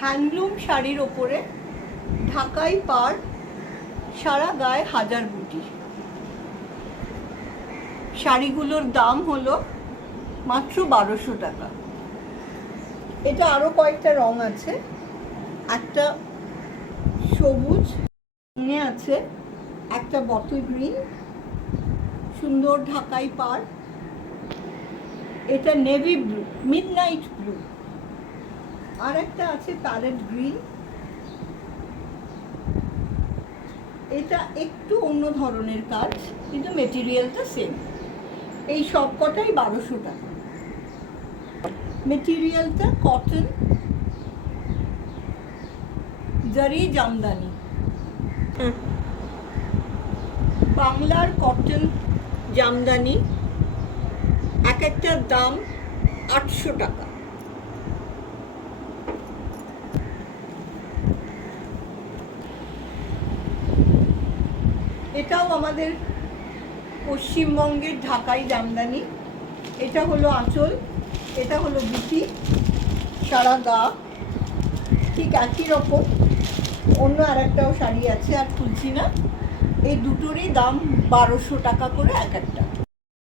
Handloom শাড়ির ওপরে ঢাকাই পাড়, সারা গায়ে হাজার বুটি। শাড়িগুলোর দাম হলো মাত্র 1200 টাকা। এটা আরো কয়েকটা রং আছে, একটা সবুজ আছে, একটা বটল গ্রিন, সুন্দর ঢাকাই পাড়, এটা নেভি ব্লু, মিডনাইট ব্লু, আর একটা আছে প্যারেট গ্রিন, এটা একটু অন্য ধরনের কাজ কিন্তু মেটেরিয়ালটা সেম। এই সব কটাই 1200 টাকা। মেটেরিয়ালটা কটন, জারি জামদানি, বাংলার কটন জামদানি, এক একটার দাম 800 টাকা। এটাও আমাদের পশ্চিমবঙ্গের ঢাকাই জামদানি। এটা হলো আঁচল, এটা হলো বুটি, সারা গা ঠিক একই রকম। অন্য আর একটাও শাড়ি আছে, আর খুলছি না। এই দুটোরই দাম 1200 টাকা করে এক একটা।